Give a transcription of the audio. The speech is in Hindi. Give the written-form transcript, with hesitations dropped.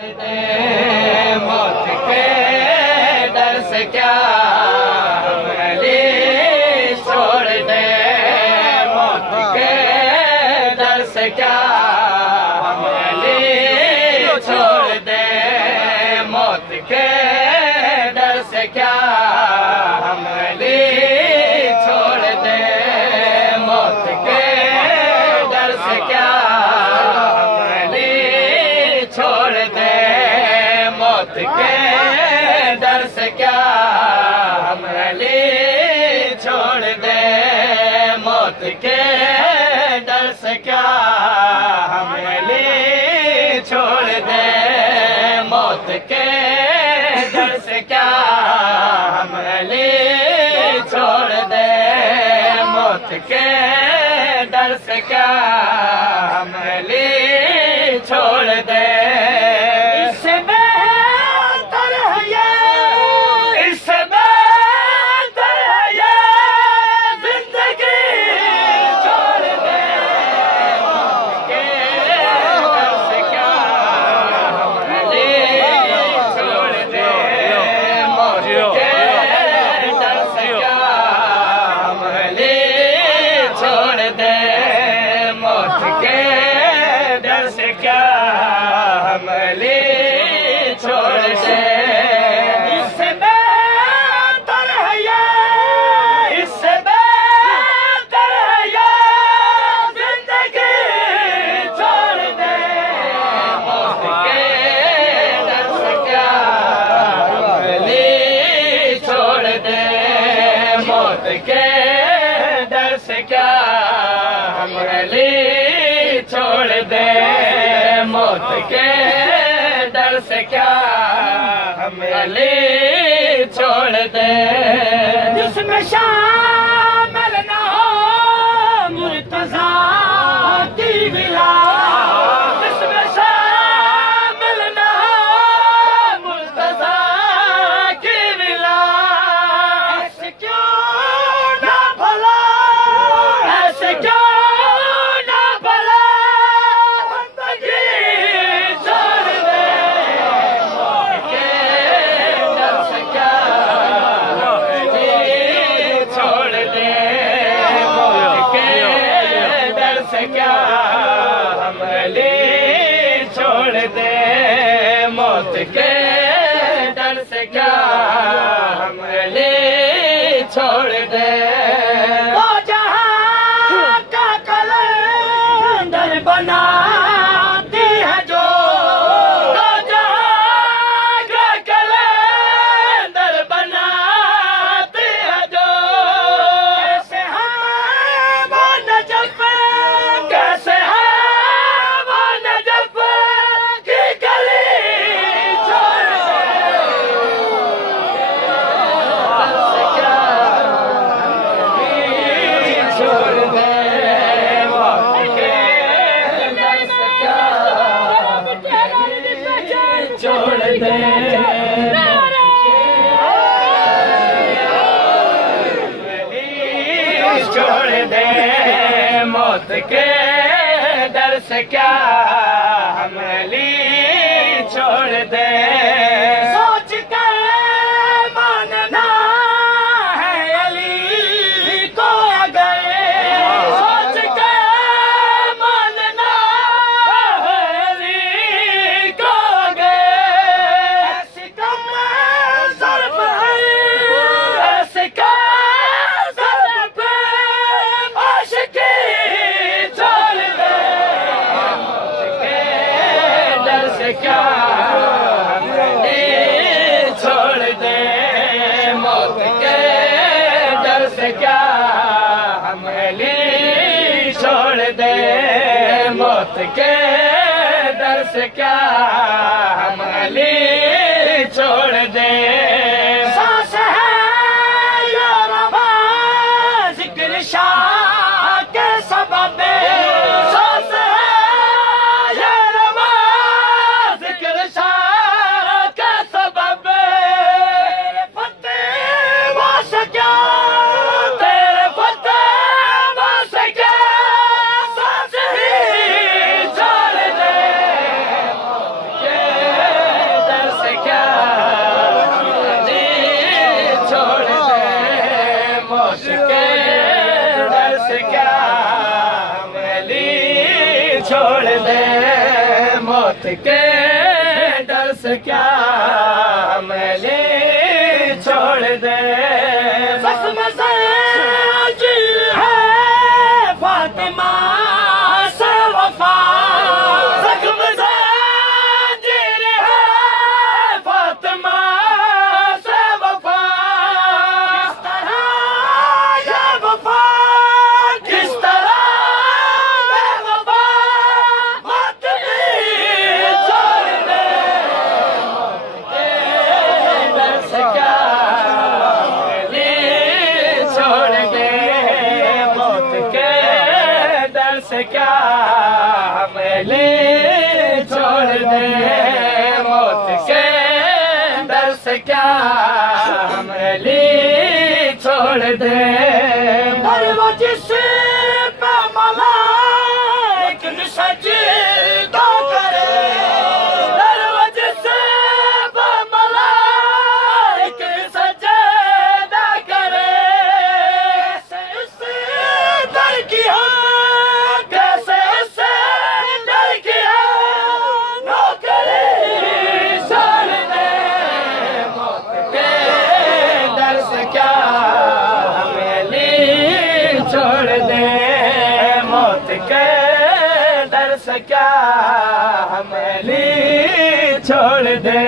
दे मौत के डर से क्या हम अली छोड़ दे मौत के डर से क्या हम अली छोड़ दे मौत के डर से क्या हम अली छोड़ दे मौत के डर से क्या हम अली छोड़ दे मौत के डर से क्या हम अली छोड़ दे मौत के डर से क्या हम अली छोड़ दे मौत के डर से क्या हम अली छोड़ दे मौत के डर से क्या हम अली छोड़ दे इससे बेहतर है ये इससे बेहतर है ये जिंदगी छोड़ दे मौत के डर से क्या हम अली छोड़ दे मौत के डर से क्या हम अली छोड़ दे मौत के डर से क्या हम अली छोड़ दे इससे बेहतर है ये इससे बेहतर है ये जिंदगी छोड़ दे मौत के डर से क्या हम अली छोड़ दे मौत के डर से क्या हम अली छोड़ दे मौत के डर से क्या हम अली छोड़ दे जिसमें शामिल न हो मुर्तज़ा की विला जिसमें शामिल न हो मुर्तज़ा की विला ऐसे क्यों ना भला ऐसे क्यों ना भला बंदगी छोड़ दे मौत के डर से क्या हम अली छोड़ दे मौत के डर से क्या हम अली छोड़ दे मौत के डर से क्या हम अली छोड़ दे वो जहां का कलंदर बनाती है जो वो जहां का कलंदर बनाती है जो कैसे है वो नजफ कैसे है वो नजफ की गली छोड़ दे डर से क्या छोड़ दे मौत के डर से क्या छोड़ दे छोड़ दे मौत के डर से क्या हम अली छोड़ दे सोच कर मानना है अली को अगर सोच कर मानना है अली को अगर ऐसी कम ज़र्फ़ है ऐसी कम ज़र्फ़ पे आशिकी छोड़ दे मौत के डर से क्या हम अली छोड़ दे मौत के डर से क्या हम अली छोड़ दे मौत के डर से क्या हम अली छोड़ दे सांस है या रवा जिक्र शाह के सबब सांस है या रवा जिक्र शाह के सबब तेरे फतेह से क्या तेरे फतेह से क्या सांस ही छोड़ दे छोड़ दे मौत के डर से क्या हमली छोड़ दे जख्म से जिल है फातिमा से वफा जख्म से जिल है फातिमा से वफा किस तरह ये वफा किस तरह ये वफा मौत भी छोड़ दे डर से क्या छोड़ दे मौत के डर से क्या हमली छोड़ दे मौत के डर से क्या हमली छोड़ दे वो जिस पे मलाइक सजदा करे वो जिस पे मलाइक सजदा करे कैसे डर किया कैसे से डर किया नौकरी छोड़ दे मौत के डर से क्या हमली छोड़ दे मौत के डर से क्या हमली छोड़ दे